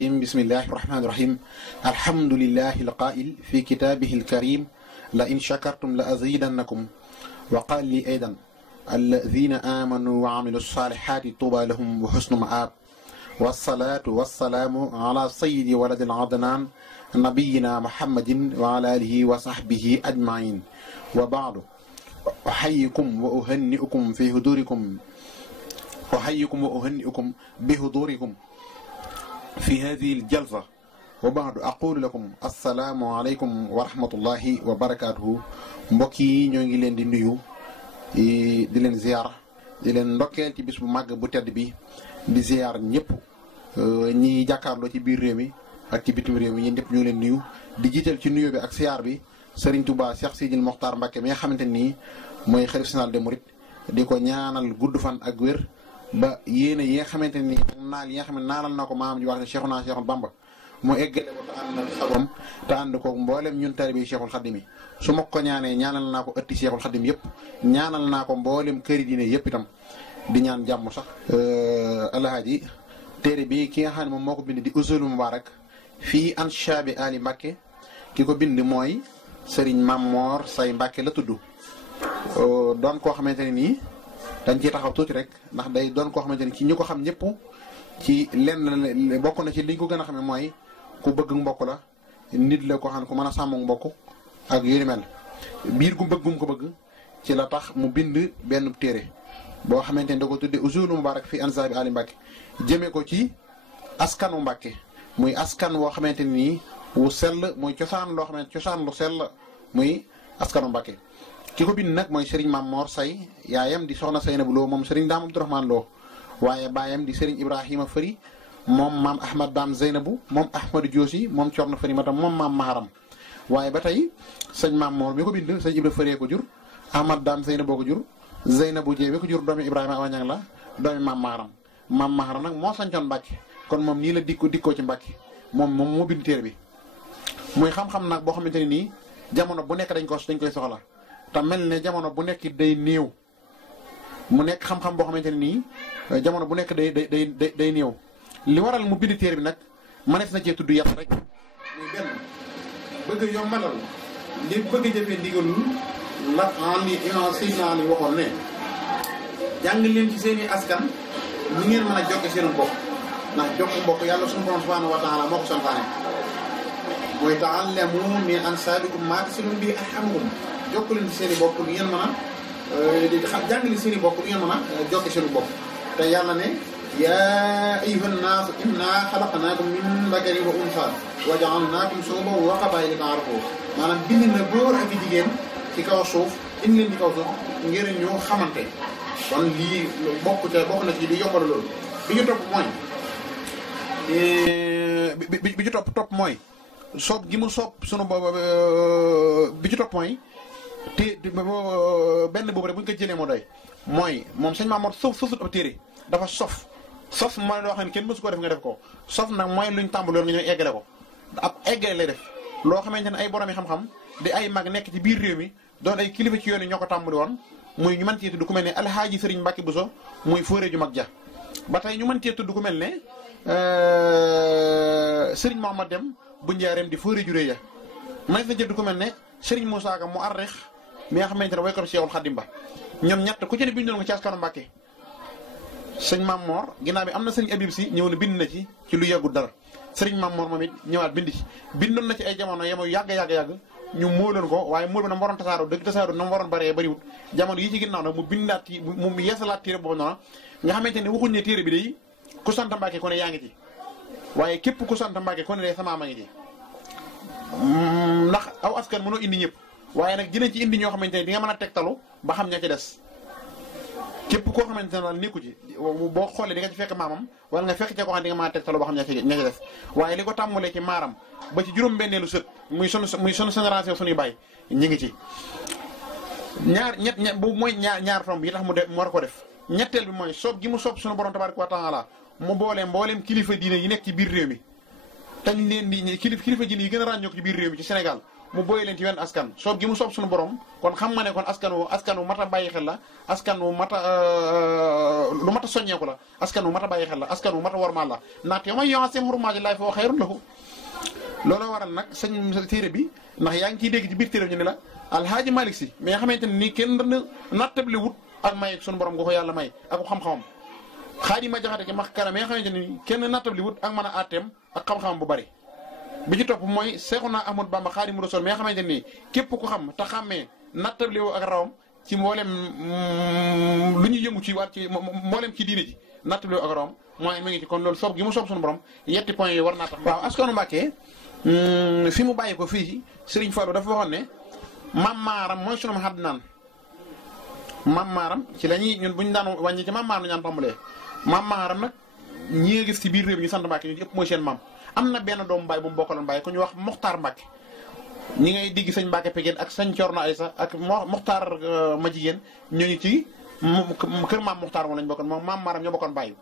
بسم الله الرحمن الرحيم الحمد لله القائل في كتابه الكريم لئن شكرتم لأزيدنكم وقال لي أيضا الذين آمنوا وعملوا الصالحات طوبى لهم وحسن مآب والصلاة والسلام على سيد ولد العدنان نبينا محمد وعلى آله وصحبه أجمعين وبعد أحييكم وأهنئكم في حضوركم بحضوركم في هذه الجلسة وبعد أقول لكم السلام عليكم ورحمة الله وبركاته mbokki ñoo ngi leen di nuyu di leen ziar di leen ndokkeel ci bis bu màgg bu tedd bi di ziar ñëpp ñi jàkkaarloo ci biir réew mi ak ci bitim réew mi yéen ñëpp ñoo leen nuyu di jiital ci nuyu bi ak ziar bi Serigne Touba Cheikh Sidil Mokhtar Mbacké mi nga xamante nii mooy xalif général des mourides di ko ñaanal gudd fan ak wér ba yéene yi nga xamante ni ak naal yi nga xam ne naalal na ko maam ji wax ne Cheikhuna Cheikhul Bamba mu eggale ko te ànd ak sagom te ànd ko mboolem ñun taalibe Cheikhul Khadim yi su ma ko ñaanee ñaanal naa ko ëtti Cheikhul Khadim yëpp ñaanal naa ko mboolem këri diine yëpp itam di ñaan jàmm sax alhaaji téere bi ki nga xam ne moom moo ko bind di Usulul Mubarak fii Anshabi Ali Mbacké ki ko bind mooy Serigne Mamor Say Mbacké la tudd doon koo xamante ne nii dañ ciy taxaw tuuti rek ndax day doon koo xamante ni ci ñi ko xam ñëpp ci lenn bokk na ci liñ ko gën a xamee mooy ku bëgg mbokk la nit la ko xam ne ku mën a sàmm mbokk ak yu ni mel biir gu bëggum ko bëgg ci la tax mu bind benn téere boo xamante ni da ko tuddee Usulul Mubarak fi Ansaabi Ali Mbacké jëmee ko ci askanu Mbacké muy askan woo xamante ni wu sell muy cosaan loo xamante cosaan lu sell muy askanu Mbacké ki ko bind nag mooy Serigne Mamor Say yaayam di soxna Seynabou Lo moom Serigne Dame Abdourahmane Lo waaye baayam di Serigne Ibrahima Fari moom maam Ahmad Dame Zeynabou moom Ahmadou Diosi moom Corno Fari Matam moom maam Maharam waaye ba tey sëñ Mamor mi ko bind sëñ Ibra Fari ko jur Ahmad Dame Zeynabou ko jur Zeynabou Dieye ko jur doomi Ibrahima Awañang la doomi maam Maharam nag moo sañcoon Mbacké kon moom nii la dikkoo ci Mbacké moom moo bind téere bi muy xam-xam nag boo xamante ne nii jamono bu nekk dañ koy soxla te mel ne jamono bu nekk day néew mu nekk xam-xam boo xamante ne nii jamono bu nekk day néew li waral mu bind téere bi nag mënees na cee tudd yàpp rek muy benn bëgg yombalal li bëgg jëfee ndigalul la li Seydina Ali waxoon ne jàng leen ci seen i askan ni ngeen mën a jokke seen mbokk ndax jokk mbokk yàlla suñu borom subhanahu wa taala moo ko santaane mooy ta'allamu min ansaabikum maa tasiluna bihi arhamakum jokk leen ci seen i bopp li ngeen mën a jàngale seen i bopp li ngeen mën a jokke seen bopp te yàlla ne yaa ayyuhan naas innaa xalaqnaakum min dakarin wa unsaa wa ja'alnaakum shu'uban wa qabaa'ila lita'aarafu maanaam bind na góor ak jigéen ci kaw suuf indi leen ci kaw suuf ngir ñu xamante kon lii bokk na ci li yombal loolu bi ñu topp mooy soob gi mu soob sunu bi ci topp mooy te benn boobu rek bu ñu ko jëlee moo doy mooy moom sëñ Mamoor sofut ab téere dafa sof mooy loo xam ne kenn mësu ko def nga def ko sof nag mooy luñ tàmbaloon nga ñëw eggale ko ab eggale lay def loo xamante ne ay borom yi xam-xam di ay mag nekk ci biir réew mi doon ay kilifa ci yoon yi ñoo ko tàmbali woon muy ñu mën cee tudd ku mel ne alhaaji Sëriñ Mbacké Bousso muy fóore ju mag ja ba tey ñu mën cee tudd ku mel ne Sëriñ Mohamad Dem bu njaareem di fóore ju rëy ja mën na jëdd ku mel ne Sëriñ Moussa Ka mu arrix mi nga xamante ne waykatu Cheikhul Khadim ba ñoom ñett ku ci ne bindoon nga ci askanu Mbacké sëñ Mamor ginnaaw bi am na sëriñ Abib si ñëw na bind na ci lu yàggul dara sëriñ Mamor moom it ñëwaat bind ci bindoon na ci ay jamono yemo yàgg ñu móoloon ko waaye móol bi na mu waroon tasaaroo dëgg tasaaroo na mu waroon bëree bëriwut jamono yi ci ginnaaw nag mu bindaat ci mu yeesalaat téere boobu noonu nga xamante ne waxuñ ne téere bi day ku sant Mbacké ku ne yaa ngi ci waaye képp ku sant Mbacké ku ne day sama ma ngi ci ndax aw askan mënoo indi ñëpp waaye nag dinañ ci indi ñoo xamante ne di nga mën a tegtalu ba xam ña ci des képp koo xamante ne daal nekku ci boo xoolee di nga ci fekk maamam wala nga fekk ci koo xam ne di nga mën a tegtalu ba xam ña ci des waaye li ko tàmbalee ci maaram ba ci juróom-benneelu sët muy sunu génération suñuy bàyyi ñi ngi ci ñett boobu mooy ñaar tomb yi tax mu war ko def ñetteel bi mooy soob gi mu soob suñu borom tabaaraka wa taala mu mbooleem kilifa diine yi nekk ci biir réew mi tañ leen di kilifa diine yi gën a ràññoo ko ci biir réew mi ci Sénégal mu booy leen ci wenn askan soob gi mu soob suñu borom kon xam nga ne kon askan wu mat a bàyyi xel la askan wu mat a lu mat a soññeeku la askan wu mat a bàyyi xel la askan wu mat a wormaal la ndaxte yow may yoxasim xurumaaji laay fa xayrun lahu looloo waral nag sëñ téere bi ndax yaa ngi ciy dégg ci biir téere ñu ne la alhaaji Malick si mais nga xamante ne nii kenn nattable wut ak may suñu borom nga ko yàlla may ak xam-xamam Xaadima Jaxate ki max kara mais nga xamante ni kenn nattable wut ak mën a àtteem ak xam-xamam bu bari bi ci topp mooy Seexuna Ahmadu Bamba Xaadimu Rasuul mais nga xamante ni képp ku xam te xàmmee nattable woo ak rawam ci mboolem lu ñuy yëngu ci waat ci mboolem ci diine ji nattable woo ak rawam mooy mi ngi ci kon loolu soob gi mu soob suñu borom yetti point yi war naa tax waaw askanu Mbàkke fi mu bàyyi ko fii Serigne Fallou dafa waxoon ne Maam Maaram mooy sunu xadd naan Maam Maaram ci la ñuy ñun bu ñu daan wàññi ci Maam Maaram la ñu daan tàmbalee Maam Maaram nag ñi nga gis ci biir réew mi ñu sant Mbàkke ñu ci ëpp mooy seen maam am na benn doomu baay bu mu bokkaloon baay ku ñu wax Moxtaar Mbàkke ñi ngay digg sëñ Mbàkke Pegeen ak sëñ Corno Aysa ak Moxtaar ma jigéen ñooñu ci kër maam Moxtaar moom lañ bokkoon moom Maam Maaram ñoo bokkoon bàyyi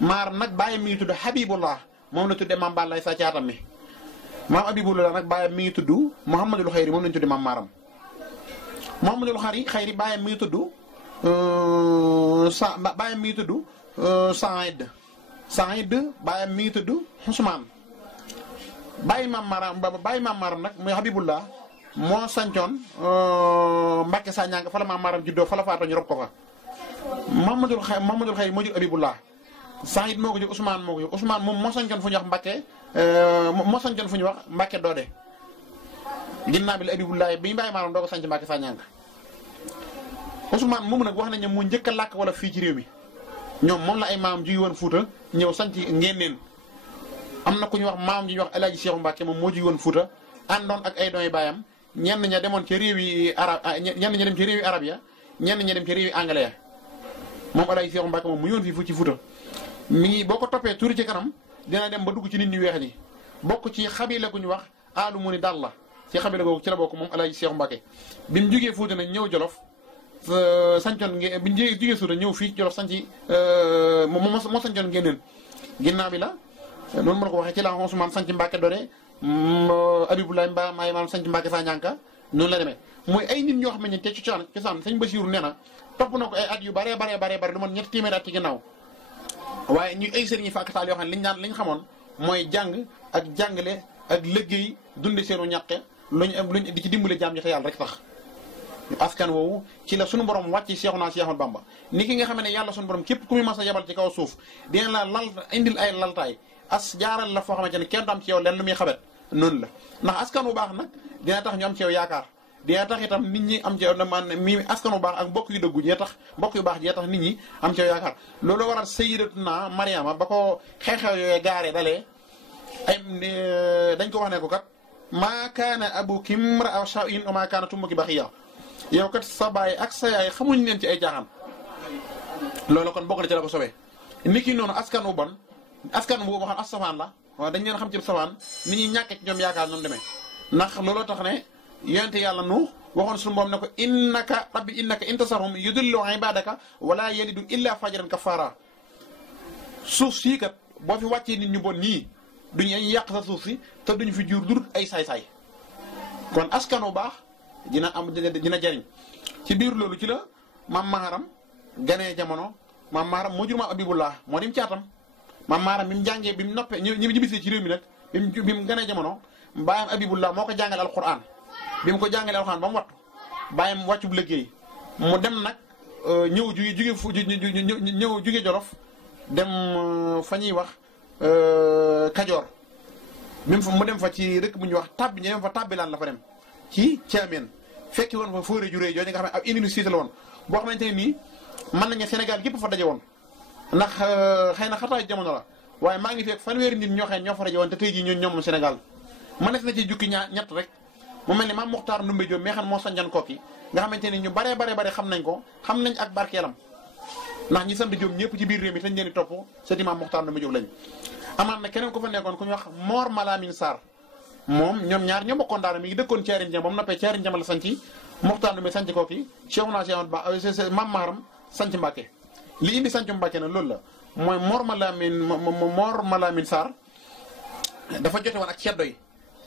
Maaram nag bàyyam mi ngi tudd Habibullah moom la tuddee Maam Balla sa caatam mi maam Habibullah nag bàyyam mi ngi tudd Mouhamadul Xayri moom lañu tuddee Maam Maaram Mouhamadul Xayri bàyyam mi ngi tudd bàyyam mi ngi tudd Saïd bàyyam mi ngi tudd Ousmane bàyyi Maam Maaram nag muy Habibullah moo sancoon Mbàkke sa ñàng fa la Maam Maaram juddoo fa la faatoo ñu rob ko fa Mouhamadul Xayri moo jur Habibullah Saïd moo ko jur Ousmane moo ko jur Ousmane moom moo sancoon fu ñuy wax Mbàkke moo sancoon fu ñuy wax Mbàkke Doode ginnaaw bi la Habibullah bi ñu bàyyi Maaram doo ko sanc Mbàkke sa ñàng Ousmane moomu nag wax nañ ne mu njëkk a làkk wala fii ci réew mi ñoom moom la ay maam juy woon Fuuta ñëw sanc Ngénneen am na ku ñu wax maam ji ñuy wax El Hadji Seexu Mbàkke moom moo juy woon Fuuta àndoon ak ay doomi baayam ñenn ña demoon ci réew yi arab ñenn ña dem ci réew yi arab ya ñenn ña dem ci réew yi anglais ya moom El Hadji Seexu Mbàkke moom mu yoon fii ci Fuuta mi ngi boo ko toppee tuuri ci kanam dina dem ba dugg ci nit ñu weex ñi bokk ci xabila ku ñu wax aalu mu ni dal la ci xabila googu ci la bokk moom El Hadji Seexu Mbàkke bi mu jógee Fuuta nag ñëw Jolof sancoon bi ñu jógee Fuuta ñëw fii Jolof sanci moo sancoon Ngénneen ginnaaw bi la noonu ma la ko waxee ci la Ousmane sanc Mbàkke Doode Habibulaay Mba maay maam sanc Mbàkke saa ñànka noonu la demee mooy ay nit ñoo xam ne te cosaan sëñ Basiiru nee na topp na ko ay at yu bare lu man ñetti téeméeri at ci ginnaaw waaye ñu ay sëriñ fàkkataal yoo xam ne liñ xamoon mooy jàng ak jàngale ak liggéey dunde seenu ñàqe luñ di ci dimbale jaam ñi te yàlla rek tax askan woowu ci la suñu borom wàcc Seexuna Séex Ahmadu Bamba ni ki nga xam ne yàlla suñu borom képp ku muy mas a yabal ci kaw suuf dina la lal indil ay laltaay jaaral la foo xamante ne kenn du am ci yow lenn lu muy xabet noonu la ndax askan wu baax nag dina tax ñu am ci yow yaakaar dina tax itam nit ñi am ci yow mi askan wu baax ak mbokk yu dëggu dina tax mbokk yu baax dina tax nit ñi am ci yow yaakaar loolu waral sayyidatuna Mariama ba ko xew-xew yooyu gaaree dalee ay dañ ko wax ne ko kat maa kaana abuki imra'a shay'in wa maa kaanat ummuki baghiya yow kat sa baay ak sa yaay xamuñ leen ci ay jaaxaan loolu kon bokk na ci la ko sobee ni ki noonu askan wu bon askan wu waxoon as safaan la waaw dañ leen xam ci safaan nit ñi ñàkkee ci ñoom yaakaar noonu demee ndax looloo tax ne yonente yàlla nu waxoon suñu boom ne ko innaka rabbi innaka intasarhum yudillu ibadaka wala yalidu illa fajiran kafara suuf sii kat boo fi wàccee nit ñu bon nii duñu yàq sa suuf si te duñu fi jur dur ay saay-saay kon askan wu baax dina jariñ ci biir loolu ci la Maam Maaram ganee jamono Maam Maaram moo jur Maam Habibullah moo dim caatam Maam Maaram bi mu jàngee bi mu noppee ñu bisee ci réew mi nag bi mu ganee jamono baayam Habibullah moo ko jàngal alquran bi mu ko jàngalee alquran ba mu wattu baayam wàccub liggéey mu dem nag ñëw jóge Jolof dem fa ñuy wax Kajoor mu dem fa ci rëkk bu ñuy wax tabbi ñu dem fa tabbilaan la fa dem ci Thiamène fekki woon fa fóore ju réy jooju nga xam ne ab université la woon boo xamante ne nii mën nañu Sénégal gépp fa daje woon ndax xëy na xataay jamono la waaye maa ngi fekk fanweeri nit ñoo xam ne ñoo fa daje woon te tey jii ñoom moom Sénégal ma def na ci jukki ñett rek mu mel ni Maam Muxtaar Ndumbe Jóob mais xam moo sanjan Kokki nga xamante ni ñu bare xam nañ ko xam nañ ak barkeelam ndax ñi sant Jóob ñëpp ci biir réew mi tañ leen di topp sëti Maam Muxtaar Ndumbe Jóob lañ amaat na keneen ko fa nekkoon ku ñu wax Mor Malamine Sarr moom ñoom ñaar ñoo bokkoon daara mi ngi dëkkoon Ceerin Jam ba mu noppee Ceerin Jam la sanci Muxtaar Ndumbe sanc Kokki Seexuna Séex Ahmadu Bamba Maam Maaram sanc Mbàkke li indi sancu Mbàkke na loolu la mooy Mor Malamine Sarr dafa jote woon ak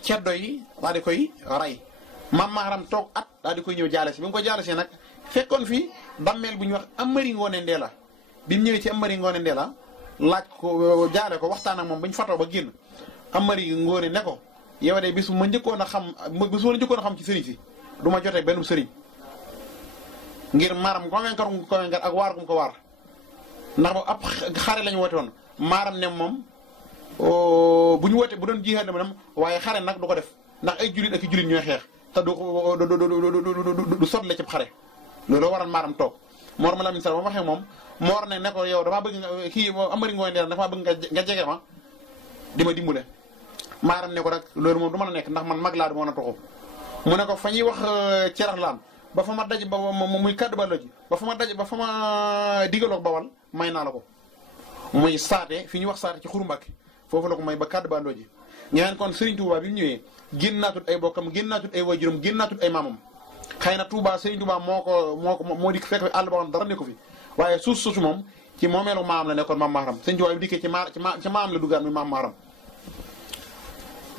ceddo yi daal di koy ray maam Maharam toog at daal di koy ñëw jaale si bi mu ko jaale si nag fekkoon fii dammeel bu ñuy wax Amari Ngoone Ndeela bi mu ñëwee ci Amari Ngoone Ndeela laaj ko jaale ko waxtaan ak moom bañ fatoo ba génn Amari Ngoone ne ko yow de bis bu ma njëkkoon a xam bis bu ma njëkkoon a xam ci sëriñ si du ma jotee benn sëriñ ngir maaram convaincre ak waar gum ko waar ndax ba ab xare lañu woote woon maaram ne moom bu ñu woote bu doon jihaad dama dem waaye xare nag du ko def ndax ay jullit ak i jullit ñooy xeex te du sotle ci xare loolu waral maaram toog Mor ma Lamine Sall ba ma waxee moom Mor ne ko yow damaa bëgg nga kii Amari Ngoone Ndeela dafa bëgg nga jege ma di ma dimbale maaram ne ko rek loolu moom du mën a nekk ndax man mag laa du mën a toxu mu ne ko fa ñuy wax ceraxlaan ba fa ma daj ba muy kaddu ba loji ba fa ma daj ba fa ma digaloog bawal may naa la ko muy saate fi ñuy wax saate ci Xuru Mbàkke foofu la ko may ba kaddu ba loji ñaan kon Serigne Touba bi mu ñëwee génn naatut ay bokkam génn naatut ay waajuram génn naatut ay maamam xëy na Touba Serigne Touba moo di fekk fi àll ba xam dara ne ko fi waaye suuf moom ci moomeelu maam la nekkoon maam Maharam Serigne Touba bi dikkee ci maam la duggaan muy maam Maharam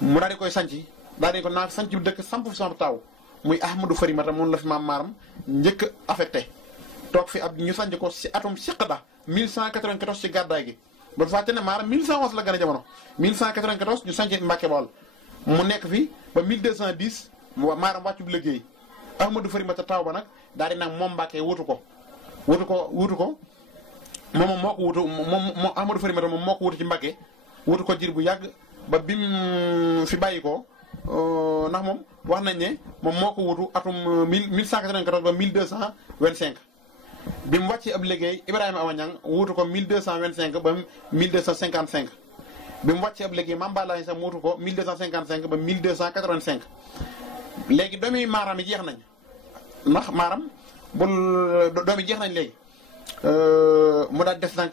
mu daal di koy sanc daal di ko naa sanc bi dëkk samp fi sama taaw muy Ahmadou Farimata moom la fi maam Maharam njëkk affecté toog fi ab ñu sanc ko si atum siqda 1194 ci gàddaay gi ba fàtte ne Maharam 1111 la gën a jamono 1194 ñu sanc Mbàkke Bawol mu nekk fi ba 1210 Maharam wàccu bu liggéey Ahmadou Farimata taaw ba nag daal di nag moom Mbàkke wutu ko moom moo ko wutu moom Ahmadou Farimata moom moo ko wutu ci Mbàkke wutu ko jir bu yàgg ba bim fi bàyyi ko ndax moom wax nañ ne moom moo ko wutu atum 1194 ba 1225 bi mu wàccee ab liggéey Ibrahima Awa Niang wutu ko 1225 ba 1255 bi mu wàccee ab liggéey Mame Balla sax mu wutu ko 1255 ba 1285 léegi doomi Maharam yi jeex nañ ndax Maharam doomi jeex nañ léegi mu daal des nag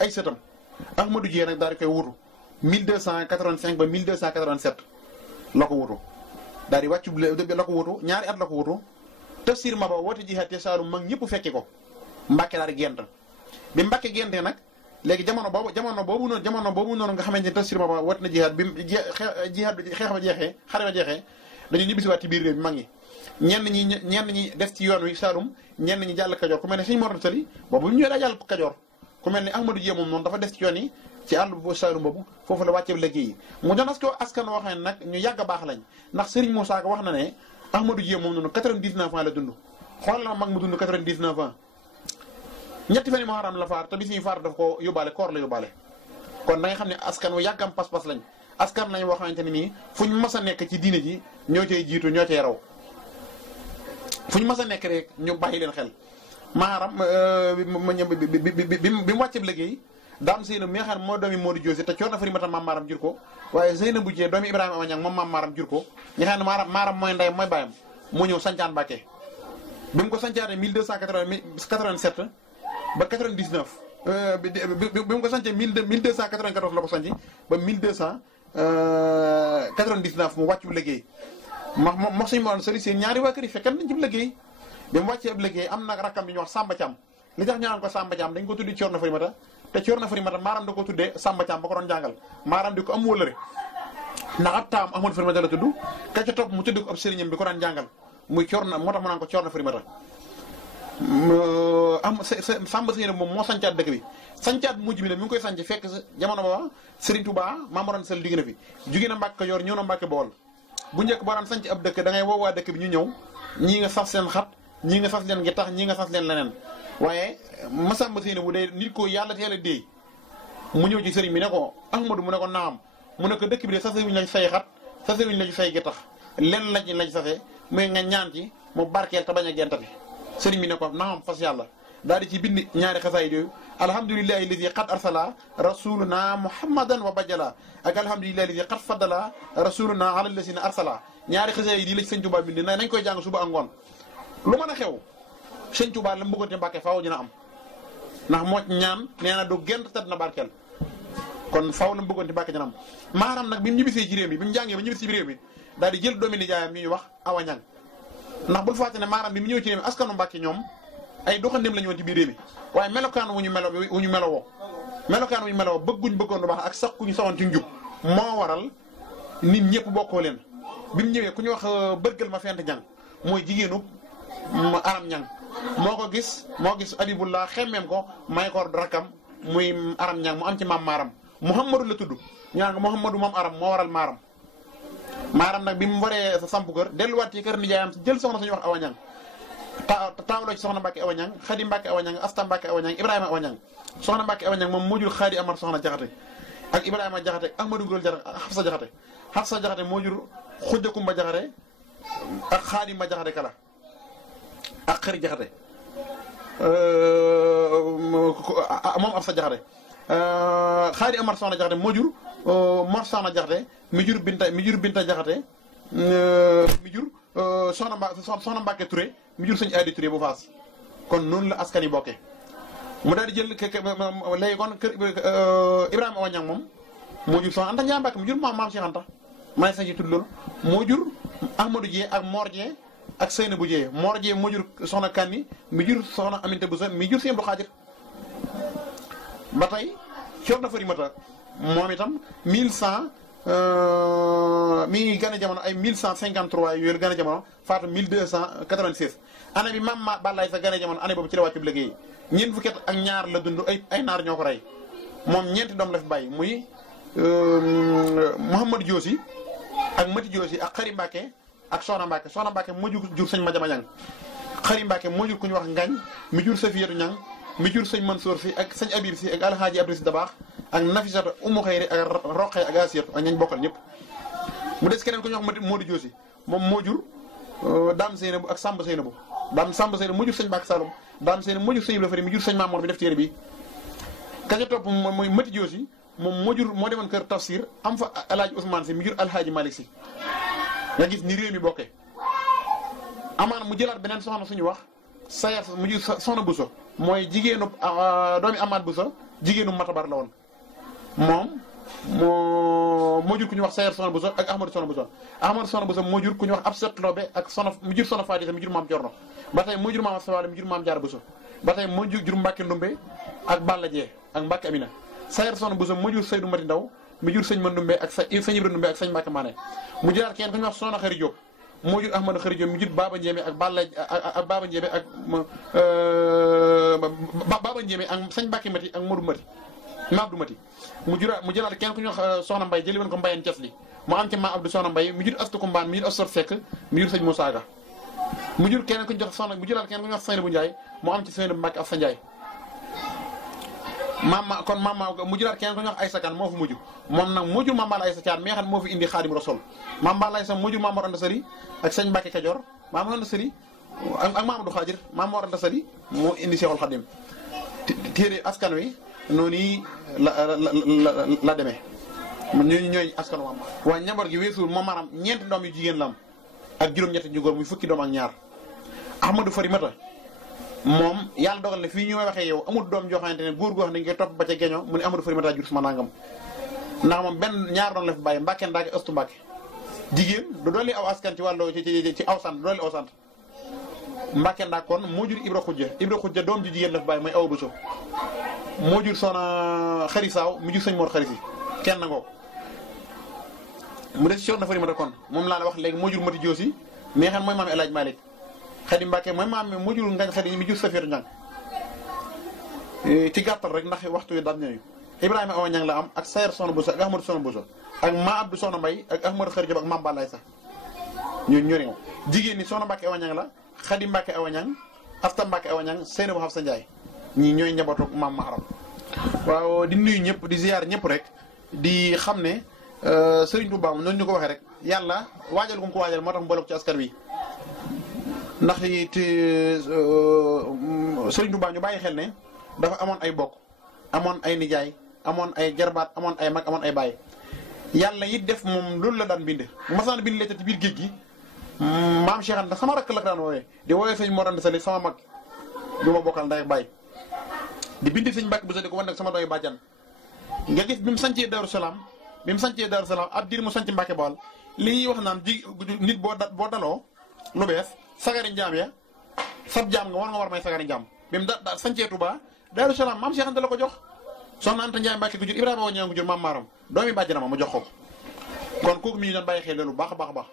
ay sëtam Ahmadou Dieng nag daal di koy wutu 1285 ba 1287 la ko wutu daal di wàccu la ko wutu ñaari at la ko wutu tafsir ma ba woote jihaad te Saalum mag ñëpp fekki ko Mbàkke daal di gent bi Mbàkke gentee nag léegi jamono boobu noonu nga xamante ne tafsir ma ba woote na jihaad bi jihaad bi xeex ba jeexee xare ba jeexee dañu ñibbisiwaat ci biir réew mi mag ñi ñenn ñi des ci yoon wi Saalum ñenn ñi jàll Kajoor ku mel ne Sëñ Mor Anta Sali boobu ñu ñëwee daa jàll Kajoor ku mel ne Ahmadou Dieng moom noonu dafa des ci yoon yi ci àll bu Saalum boobu foofu la wàcceeb liggéey yi mu doon askan woo xam ne nag ñu yàgg a baax lañ ndax Serigne Moussa Ka wax na ne Ahmadou Dieng moom noonu 99 ans la dund xool la mag mu dund 99 ans ñetti fan yi Muharram la faar te bis ñuy faar daf ko yóbbaale koor la yóbbaale kon da nga xam ne askan wu yàggam pas-pas lañ askan lañ woo xamante ne nii fu ñu mas a nekk ci diine ji ñoo cay jiitu ñoo cay raw fu ñu mas a nekk rek ñu bàyyi leen xel Maharam bi mu wàcceeb liggéey daam Seyna mi nga xam ne moo doomi Modou Diosé te Coor Farimata maam Maharam jur ko waaye Seyna bu jee doomi Ibrahima Awa Niang moom maam Maharam jur ko ñi xam ne Maharam mooy ndeyam mooy bàyyam mu ñëw sancaan Mbàkke bi mu ko sancaatee 1287 ba 99 bi mu ko sancee 1294 la ko sanci ba 1299 mu wàccu liggéey ma suñu moon sëriñ seen ñaari waa kër yi fekkan nañ ci liggéey bi mu wàccee ab liggéey am nag rakkam bi ñu wax Samba Thiam li tax ñu naan ko Samba Thiam dañ ko tuddi Coor Farimata te Coor Farimata Maharam da ko tuddee Samba Thiam ba ko doon jàngal Maharam di ko am wóllëre ndax ab taam Ahmadou Farimata la tudd ka ca topp mu tudd ko ab sëriñam bi ko daan jàngal muy moo tax mu naan ko Coor Farimata Samba Seyna moom moo sancaat dëkk bi sancaat mujj bi ne mi ngi koy sanc fekk jamono ba Serigne Touba Maam Mor Anta Sali digg na fi jóge na Mbàkke Kajoor ñëw na Mbàkke Bawol bu njëkk boo daan sanc ab dëkk da ngay woo waa dëkk bi ñu ñëw ñii nga sas leen xat ñii nga sas leen gi tax ñii nga sas leen leneen waaye Masamba Seyna bu dee nit ko yàlla teel a déey mu ñëw ci sëriñ bi ne ko Ahmadou mu ne ko naam mu ne ko dëkk bi de sasewuñ la ci say xat sasewuñ la ci say gi tax lenn la ci sase muy nga ñaan ci mu barkeel te bañ a gentati sëriñ bi ne ko naam fas yàlla daal di ci bind ñaari xasaay yooyu alhamdulillahi alladi qad arsala rasuluna muhammadan wa bajala ak alhamdulillahi alladi qad faddala rasuluna ala allasina arsala ñaari xasaay yi di la ci sëñ Tuubaa bind nañ koy jàng suba ak ngoon lu mën a xew sëñ Tuubaa la mu bëggoon te Mbàkke faaw dina am ndax moo ñaan nee na du gent tedd na barkeel kon faaw la mu bëggoon te Mbàkke dina am Maharam nag bi mu ñibbisee ci réew mi bi mu jàngee ba ñibbisi ci réew mi daal di jël doomi nijaayam ñuy wax Awa Niang ndax bul fàtte ne Maharam bi mu ñëw ci réew mi askanu Mbàkke ñoom ay doxandéem la ñu woon ci biir réew mi waaye melokaan wu ñu melowoo bëgguñ bëggoon lu baax ak sax ku ñu saxoon ci njub moo waral nit ñëpp bokkoo leen bi mu ñëwee ku ñu wax bërgël ma fent ñang mooy jigéenu aram ñang moo gis Abibullah xemmeem ko may ko rakam muy aram ñang mu am ci maam maaram Muhammadu la tudd ñu naan ko Muhammadu moom aram moo waral maaram nag bi mu waree sa sampu kër delluwaat ci kër nijaayam jël soxna suñu wax awañang taawloo ci soxna Mbàkke awañang Xadi Mbàkke awañang Asta Mbàkke awañang Ibrahima awañang soxna Mbàkke awañang moom moo jur Xaadi Amar soxna Jaxate ak Ibrahima Jaxate ak Ahmadu Ngurul Jaxate ak Xafsa Jaxate moo jur Xujja Kumba Jaxate ak Xaadima Jaxate kala ak Xëri Jaxate moom Afsa Jaxate Xaadi Amar soxna Jaxate moo jur Mor soxna Jaxate mi jur Binta Jaxate mi jur soxna Mbàkke Touré mi jur sëñ Aadi Touré bu Faas kon noonu la askan yi bokkee mu daal di jël léegi kon kër Ibrahima Awañang moom moo jur soxna Anta Njaay Mbàkke mi jur maam Cheikh Anta may sañ ci tudd loolu moo jur Ahmadou Dieng ak Mor Dieng ak Seynabou Dieng Mor Dieng moo jur soxna Kanni mi jur soxna Aminta Boussa mi jur Sëñ Abdou Xaadir ba tey Cerno Farimata moom itam 1100 mi ngi gën a jamono ay 1153 yooyu gën a jamono faatu 1296 année bi maam ma Balaye sa gën a jamono année boobu ci la wàccu liggéey ñeent fukki at ak ñaar la dund ay naar ñoo ko rey moom ñeenti doom la fi bàyyi muy Mouhamadou Diosi ak Mati Diosi ak Xari Mbàkke ak Soxna Mbàkke moo jur sëñ Madiama Ñang Xari Mbàkke moo jur ku ñu wax Ngañ mi jur Safiyatu Ñang mi jur sëñ Mansour si ak sëñ Abib si ak Alhaaji Abdou Si Dabaax ak Nafisatu Umu Xayri ak Roqee ak Asiyatu ak ñañ bokkal ñëpp mu des keneen ku ñu wax Modou Diosi moom moo jur Daam Seynabu ak Samba Seynabu Samba Seynabu moo jur sëñ Mbàkke Saloum Daam Seynabu moo jur sëñ Ibra Fari mi jur sëñ Mamoor bi def téere bi ka ca topp mooy Mati Diosi moom moo demoon kër Tafsir am fa Alhaaji Ousmane si mi jur Alhaaji Malick si nga gis ni réew mi bokkee amaana mu jëlaat beneen soxna suñu wax Sayar mu jur soxna Bousso mooy jigéenu doomi Amaat Bousso jigéenu Matabar la woon moom moo jur ku ñu wax Sayar soxna Bousso ak Ahmadou soxna Bousso moo jur ku ñu wax Absat Lobe ak soxna mu jur soxna Faati mu jur maam Corno ba tey moo jur maam Sawale mu jur maam Jaara Bousso ba tey moo jur Mbàkke Ndumbe ak Balla Jee ak Mbàkke Amina Sayar soxna Bousso moo jur Seydou Mati Ndaw mu jur sëñ Mandumbe ak sëñ Ibra Ndumbe ak sëñ Mbàkke Maane mu jëlaat kenn ku ñu wax soxna Xari Jóob moo jur Ahmadou Xari Jóob mu jur Baba Njéeme ak Baba Njéeme ak Baba Njéeme ak sëñ Mbàkke Mati ak Modou Mati Maabdu Mati mu jëlaat kenn ku ñu wax soxna Mbay jëli woon ko Mbayeen Ces li mu am ci maa Abdou soxna Mbay mu jur Astu Kumbaan mu jur Astor Sekk mu jur sëñ Moussa Ga mu jur kenn ku ñu jox soxna mu jëlaat kenn ku ñu wax Seynabou Njaay mu am ci Seynabou Mbàkke ak sa Njaay mu jëlaat kenn ku ñu wax Aysa Kan moo fi mujj moom nag moo jur Mame Balla Aysa Caat mi nga xam ne moo fi indi Xaadimu Rasuul Mame Balla Aysa moo jur Maam Mor Anta Sali ak sëñ Mbàkke Kajoor Maam Mor Anta Sali ak Mamadou Xaadir Maam Mor Anta Sali moo indi Seexul Xaadim téere askan wi noonu yi la demee ñooy askan wi am waaye njaboot gi weesuul moom maanaam ñeenti doom yu jigéen la am ak juróom-ñetti ñu góor muy fukki doom ak ñaar Ahmadou Farimata moom yàlla dogal na fii ñu may waxee yow amul doom joo xamante ne góor goo xam ne dañ koy topp ba ca geño mu ne Ahmadou Farimata jur sama nangam ndax moom benn ñaar doon la fi bàyyi Mbàkke Ndaake Ëstu Mbàkke jigéen du dolli aw askan ci wàllu ci aw sant du dolli aw sant Mbàkke Ndaak kon moo jur Ibra Xujja doom ju jigéen la fi bàyyi mooy Awa Bousso moo jur soxna Xari Saaw mu jur sëñ Mor Xari si kenn ngoo mu des Cerno Farimata kon moom laa la wax léegi moo jur Mati Joosi mais xam mooy maam El Hadj Malick Xadi Mbàkke mooy maam moo jur Ngañ Xadi mi jur Safiyatu Ñang ci gàttal rek ndax waxtu wi dam ñooyu Ibrahima Awa Ñang la am ak Sayar soxna Bousso ak Ahmadou soxna Bousso ak ma Abdou soxna Mbay ak Ahmadou Xari Jóob ak Maam Balaay sax ñooñu ñori nga jigéen ñi soxna Mbàkke Awa Ñang la Xadi Mbàkke Awa Ñang Asta Mbàkke Awa Ñang Seynabou Xafsa Njaay ñii ñooy njabootu maam Maharam waaw di nuyu ñëpp di ziyaar ñëpp rek di xam ne Sëriñ Tuubaa noonu ñu ko waxee rek yàlla waajal gu mu ko waajal moo tax mu boole ko ci askan wi ndax it Sëriñ Tuubaa ñu bàyyi xel ne dafa amoon ay bokk amoon ay nijaay amoon ay jarbaat amoon ay mag amoon ay baay yàlla it def moom loolu la daan bind masaan bind lettre ci biir géej gi maam Cheikh Anta sama rakk la daan woowee di woowee sëñ Mor Anta Sali sama mag du ma bokkal ndey ak baay di bind sëñ Mbàkke bu sa di ko wan nag sama doy bàjjan nga gis bi mu sancee Daaru Salaam ab diir mu sanc Mbàkke Bawal li ñuy wax naan nit boo daloo lu bees sagari njaam ya sab jaam nga war may sagari njaam bi mu sancee Tuubaa Daaru Salaam maam Cheikh Anta la ko jox soxna Anta Njaay Mbàkke gu jur Ibrahima Awa Ñang gu jur maam Maaram doomi bàjjanama mu jox ko kon kooku mi ñu doon bàyyi xel loolu baax a baax a baax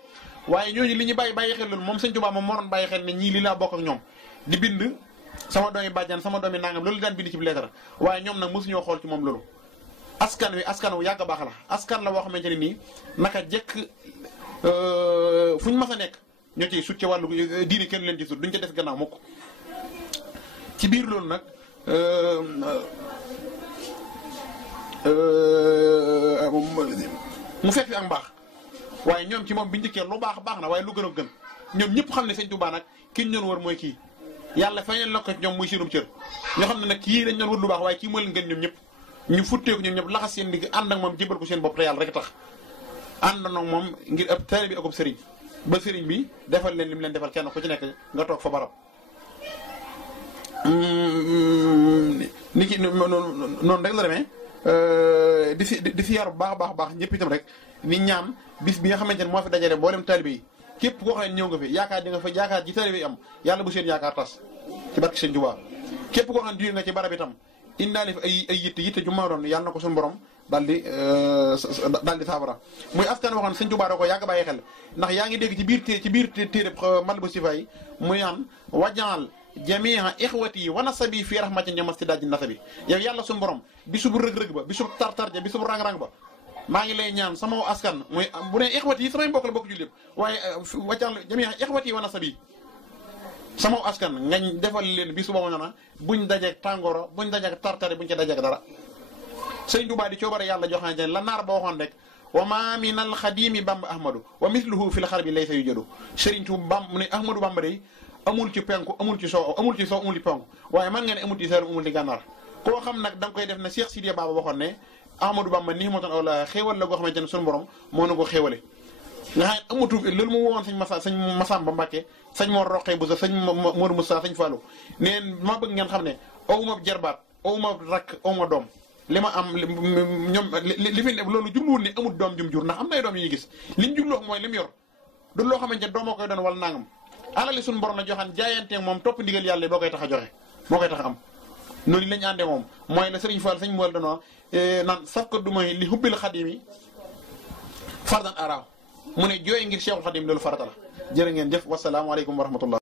waaye ñooñu li ñu bàyyi xel loolu moom sëñ Tuubaa moom moo doon bàyyi xel ne ñii li laa bokk ak ñoom di bind sama doomi bàjjan sama doomi nangam loolu daan bind ci lettre waaye ñoom nag mosuñoo xool ci moom loolu askan wu yàgg baax la askan la boo xamante ne nii naka jekk fu ñu mas a nekk ñoo ciy sut ci wàllu diine kenn leen ci sut duñ ca des gannaaw mukk ci biir loolu nag mu fekk fi ak mbaax waaye ñoom ci moom bi njëkkee lu baax na waaye lu gën a gën ñoom ñëpp xam ne sëñ Tuubaa nag ki ñu doon wër mooy kii yàlla feeñal na ko ñoom muy seenum cër ñoo xam ne nag kii dañ doon wër lu baax waaye kii moo leen gën ñoom ñëpp ñu futteeku ñoom ñëpp laxas seen digg ànd ak moom jébal ko seen bopp te yàlla rek tax ànd nag moom ngir ëpp taalibe bi akub sëriñ ba sëriñ bi defal leen li mu leen defal kenn ku ci nekk nga toog fa barab ni ki noonu rek la demee di fi yar bu baax ñëpp itam rek ni ñaan bis bi nga xamante ne moo fi dajale mboolem taalibe yi képp koo xam ne ñëw nga fi yaakaar di nga fa yaakaar ji taalibe yi am yàlla bu seen yaakaar tas ci barke Sëñ Tuubaa képp koo xam ne jóge nga ci barab itam indaale fi ay yitte ju ma doon yàlla na ko suñu borom daal di saafara muy askan waxoon Sëñ Tuubaa da ko yàgg bàyyi xel ndax yaa ngi dégg ci biir téere Matlabu Chifa yi muy naan wajaal jamia ixwati wa nasabi fii rahmatin ñamasti dajji nasabi yow yàlla suñu borom bisub rëg-rëg ba bisub tartar ja bisub rang-rang ba maa ngi lay ñaan sama askan muy bu ne ixwati yi samay mbokk la bokk jullit yëpp waaye wajaal jamia ixwati wa nasabi sama askan ngañ defal leen bisu boobu na buñ dajeeg tàngooro buñ dajeeg tartare buñ ca dajeeg dara Sëñ Tuubaa di coobare yàlla joxante la naar ba waxoon rek wa ma min al xadimi bamba ahmadu wa misluhu fi l xarbi laysa yujadu Sëriñ Tuubaa mu ne ahmadu bamba day amul ci penku amul ci soow amul ci penku waaye man nga ne amul ci seeru amul ci gànnaar koo xam nag da nga koy def na Cheikh Sidiya Baba waxoon ne ahmadu bamba nii moo tax awla xéewal la goo xamante ne suñu borom moo na ko xéewale nga xam ne amatu loolu mu wowoon sëñ Masamba Mbàkke sëñ Mor Roqee bu sa sëñ Mor Moussa sëñ Fallou neen ma bëgg ngeen xam ne awuma jarbaat awuma rakk awuma doom li ma am ñoom li fi loolu jubluwul ni amul doom jum jur ndax am nay doom yu ñu gis liñ jubloo mooy li mu yor du loo xamante ne doomoo koy doon wala nangam alali suñu borom la joxaan jaayanteeg moom topp ndigal yàlla boo koy tax a joxe moo koy tax a am noonu lañu àndee moom mooy la sëriñ Fall sëñ Mool danoo naan saf ko du may li hubbil xadimi fardan araaw mu ne jooy ngir Cheikhul Xadim loolu farata la jërë ngeen jëf wasalaamaaleykum wa rahmatullah